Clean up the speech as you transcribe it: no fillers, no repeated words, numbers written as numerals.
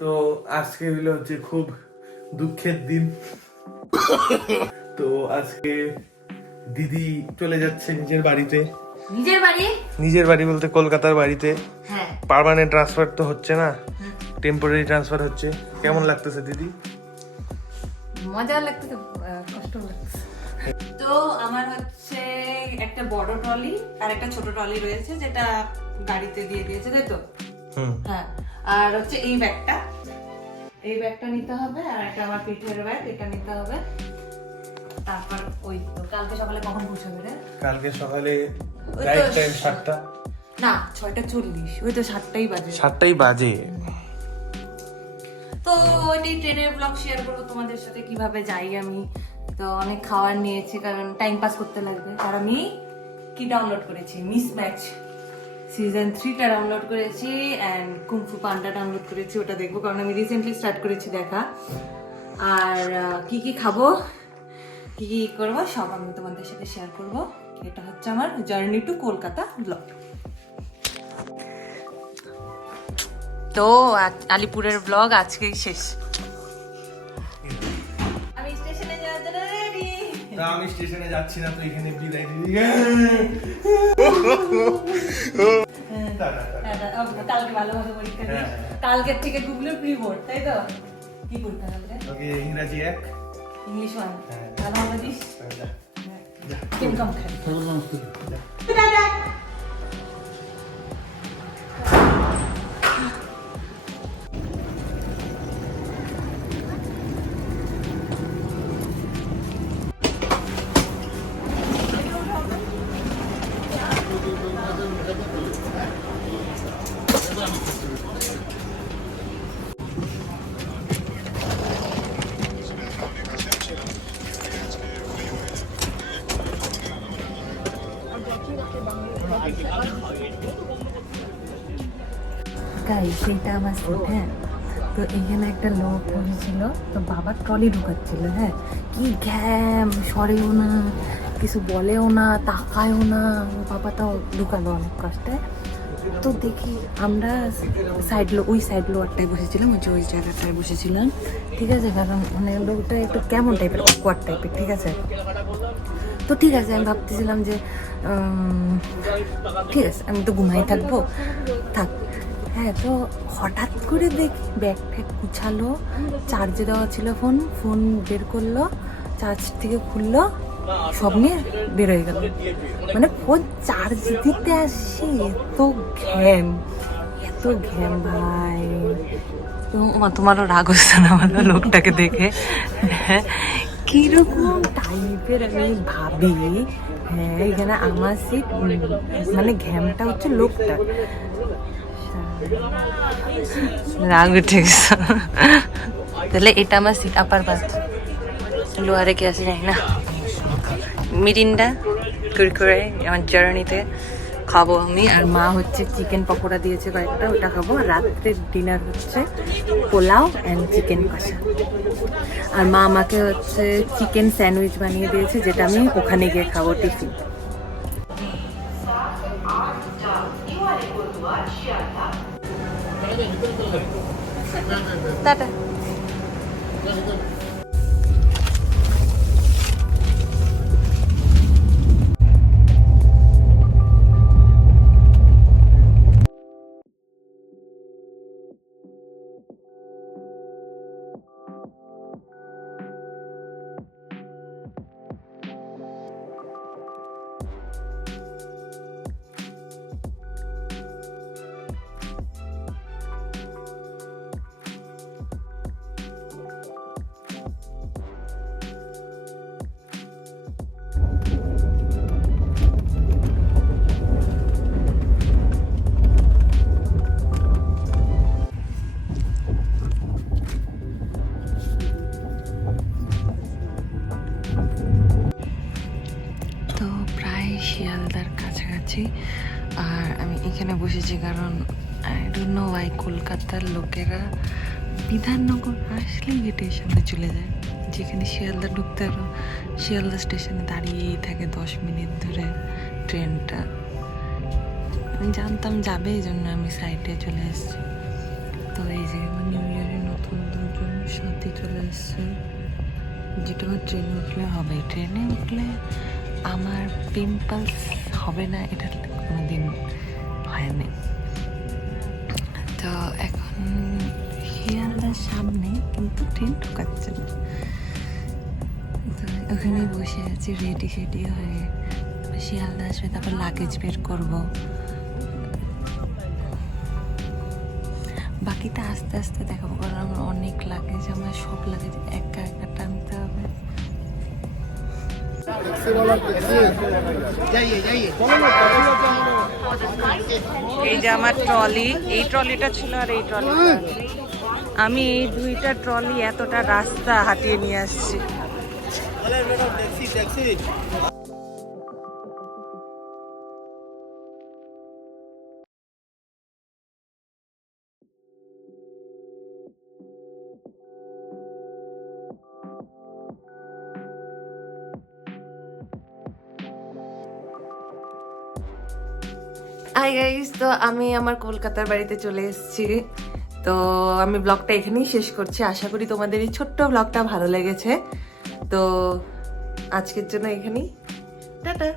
তো আজকে হচ্ছে খুব দুঃখের দিন। তো আজকে দিদি চলে যাচ্ছে নিজের বাড়িতে। নিজের বাড়ি বলতে কলকাতার বাড়িতে। পার্মানেন্ট ট্রান্সফার তো হচ্ছে না, টেম্পোরারি ট্রান্সফার হচ্ছে। কেমন লাগতেছে দিদি? মজা লাগতেছে, কষ্ট লাগতেছে। তো আমার হচ্ছে একটা বড় ট্রলি আর একটা ছোট ট্রলি রয়েছে, যেটা গাড়িতে দিয়ে দিয়েছে, তাই তো? হ্যাঁ। আর হচ্ছে এই ব্যাগটা নিতে হবে, আর একটা আমার পিঠের ব্যাগ, এটা নিতে হবে। তারপর ওই তো কালকে সকালে কখন পৌঁছাবে রে? কালকে সকালে রাইট টাইম 7টা না 6:40, ওই তো 7টাই বাজে। 7টাই বাজে। তো ওইটাই ট্রেনের ব্লগ শেয়ার করবো তোমাদের সাথে, কিভাবে যাই আমি। তো অনেক খাবার নিয়েছি, কারণ টাইম পাস করতে লাগবে। আর আমি কি ডাউনলোড করেছি, মিসম্যাচ সিজন 3টা ডাউনলোড করেছি, অ্যান্ড কুংফু পান্ডা ডাউনলোড করেছি, ওটা দেখবো, কারণ আমি রিসেন্টলি স্টার্ট করেছি দেখা। আর কি কি খাবো, কি কি করবো, সব আমি তোমাদের সাথে শেয়ার করবো। এটা হচ্ছে আমার জার্নি টু কলকাতা ব্লগ। তো আলিপুরের ব্লগ আজকেই শেষ। আমি স্টেশনে যাওয়ার জন্য রেডি। না আমি স্টেশনে যাচ্ছি না, তো এখানে বিদায় দিদি। কালকে ভালোভাবে পরীক্ষা দিই। কালকের থেকে গুগলের প্রি বোর্ড, তাই তো? কি পরীক্ষা হবে? ওকে, ইংরেজি 1, ইংলিশ 1। ভালোভাবে দিস। কেমন কম খাই। সেইটা আমার সিট। হ্যাঁ, তো এখানে একটা লোক বসেছিল, তো বাবা ট্রলি ঢুকাচ্ছিল। হ্যাঁ, কি ঘ্যাম, সরেও না, কিছু বলেও না, তাকায়ও না। বাবা তাও ঢুকালো অনেক কষ্টে। তো দেখি আমরা ওই সাইড লোয়ারটায় বসেছিলাম, ওই জায়গাটায় বসেছিলাম, ঠিক আছে? কারণ মানে লোকটা একটু কেমন টাইপের, অকওয়ার্ড টাইপের, ঠিক আছে? তো ঠিক আছে, আমি ভাবতেছিলাম যে ঠিক আছে, আমি তো ঘুমাই থাকবো, থাক। হ্যাঁ, তো হঠাৎ করে দেখি ব্যাগ ট্যাগ গুছালো, চার্জে দেওয়া ছিল ফোন বের করলো, চার্জ থেকে খুললো, সব নিয়ে বের হয়ে গেল। মানে ফোন চার্জ দিতে আসছি, এত ঘ্যাম ভাই। তোমারও রাগ হচ্ছে না আমার লোকটাকে দেখে? কিরকম টাইপের আমি ভাবি। হ্যাঁ, এখানে আমার সিট, মানে ঘ্যামটা হচ্ছে লোকটা। রাগ উঠে গেছে। তাহলে এটা আমার সিট, আপার বাস। লোয়ারে কি আছে জানি না। মিরিন্ডা কুরকুরে আমার জার্নিতে খাবো আমি। আর মা হচ্ছে চিকেন পকোড়া দিয়েছে কয়েকটা, ওটা খাবো। আর রাত্রের ডিনার হচ্ছে পোলাও অ্যান্ড চিকেন কষা। আর মা আমাকে হচ্ছে চিকেন স্যান্ডউইচ বানিয়ে দিয়েছে, যেটা আমি ওখানে গিয়ে খাবো টিফিন। টাটা। শিয়ালদার কাছাকাছি। আর আমি এখানে বসেছি কারণ আই ডোন্ট নো ওয়াই কলকাতার লোকেরা বিধাননগর আসলেই গেটের সামনে চলে যায়, যেখানে শিয়ালদা ঢুকতে আরো শিয়ালদা স্টেশনে দাঁড়িয়েই থাকে 10 মিনিট ধরে ট্রেনটা। আমি জানতাম যাবে, এই জন্য আমি সাইডে চলে এসেছি। তো এই যে নিউ ইয়ারের নতুন দুজন সাথে চলে এসছে, যেটা ট্রেনে উঠলে হবে। ট্রেনে উঠলে আমার পিম্পলস হবে না, এটা কোনোদিন হয়নি। তো এখন শিয়ালদার সামনে, কিন্তু ট্রেন ঢুকাচ্ছে না। তো ওখানে বসে আছি রেডি সেডি হয়ে, শিয়ালদা আসবে, তারপর লাগেজ বের করবো। বাকিটা আস্তে আস্তে দেখাবো, কারণ আমার অনেক লাগেজ, আমার সব লাগেজ একা একা টানতে হবে। এই যে আমার ট্রলি, এই ট্রলিটা ছিল আর এই ট্রলিটা, আমি এই দুইটা ট্রলি এতটা রাস্তা হাঁটিয়ে নিয়ে আসছি। হাই গাইস, তো আমি আমার কলকাতার বাড়িতে চলে এসেছি। তো আমি ব্লগটা এখানেই শেষ করছি। আশা করি তোমাদের এই ছোট্ট ব্লগটা ভালো লেগেছে। তো আজকের জন্য এখানেই টাটা।